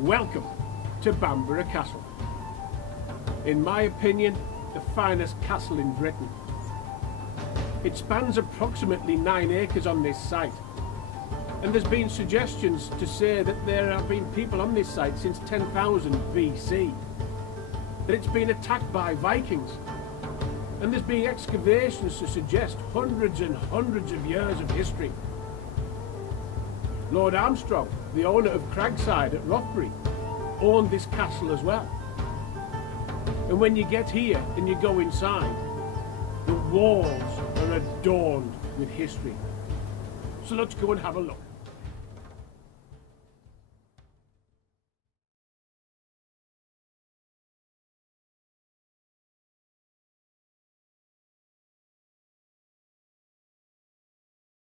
Welcome to Bamburgh Castle. In my opinion, the finest castle in Britain. It spans approximately 9 acres on this site, and there's been suggestions to say that there have been people on this site since 10,000 BC, that it's been attacked by Vikings, and there's been excavations to suggest hundreds and hundreds of years of history. Lord Armstrong, the owner of Cragside at Rothbury, owned this castle as well. And when you get here and you go inside, the walls are adorned with history. So let's go and have a look.